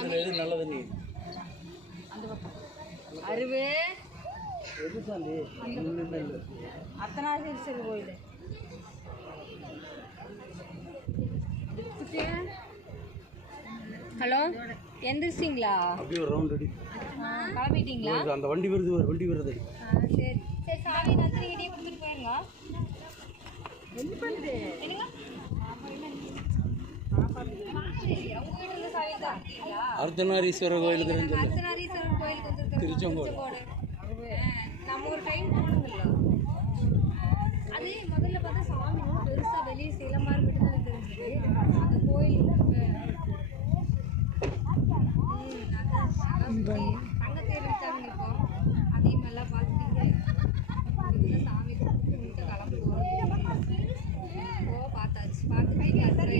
இதில் எது நல்லது நீ அந்த பக்கம் அருவே எது சாந்தி அர்த்தநாதீஸ்வரர் கோயில் ஹலோ எந்திரிச்சிங்களா? அப்படியே ஒரு ரவுண்ட் அடி கிளம்பிட்டீங்களா? அந்த வண்டி வருது வண்டி வருது சரி சரி சாவி நந்தினிகிட்டே கொடுத்துட்டு போயிருங்க. என்ன பண்ணுது என்னங்க அர்த்தநாரீஸ்வரர் கோயிலுக்கு அர்த்தநாரீஸ்வரர் கோயிலுக்கு வந்து திருச்செங்கோடு நம்ம ஒரு டைம் போனோம்ல. அது முதல்ல பார்த்தா சாமி பெருசாக வெளியே சிலம்பாரு மட்டும் தான் தெரிஞ்சது. அந்த கோயில் தங்கத்தேர் விட்டாங்க இருக்கும். அதையும் நல்லா பார்த்து